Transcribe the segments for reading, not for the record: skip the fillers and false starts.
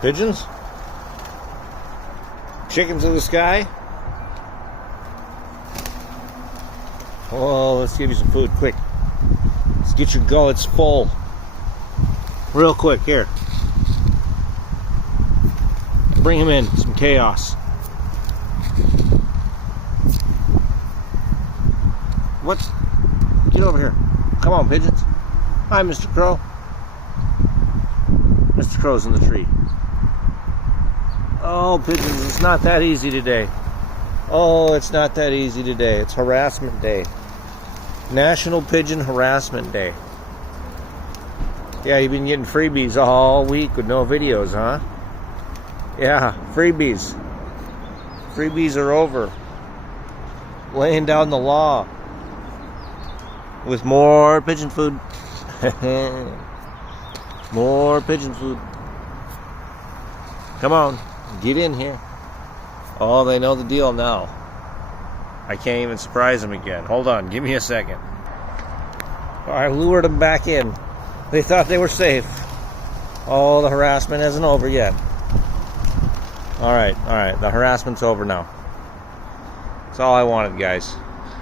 Pigeons? Chickens of the sky? Oh, let's give you some food, quick. Let's get your gullets full. Real quick, here. Bring them in, some chaos. What? Get over here. Come on, pigeons. Hi, Mr. Crow. Mr. Crow's in the tree. Oh, pigeons, it's not that easy today. Oh, it's not that easy today. It's harassment day. National Pigeon Harassment Day. Yeah, you've been getting freebies all week with no videos, huh? Yeah, freebies. Freebies are over. Laying down the law. With more pigeon food. More pigeon food. Come on, get in here. Oh, they know the deal now. I can't even surprise them again. Hold on, give me a second. I lured them back in. They thought they were safe. Oh, the harassment isn't over yet. Alright, the harassment's over now. That's all I wanted, guys.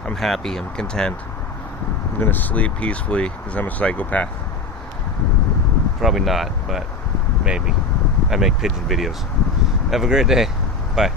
I'm happy, I'm content. I'm gonna sleep peacefully because I'm a psychopath. Probably not, but maybe. I make pigeon videos. Have a great day. Bye.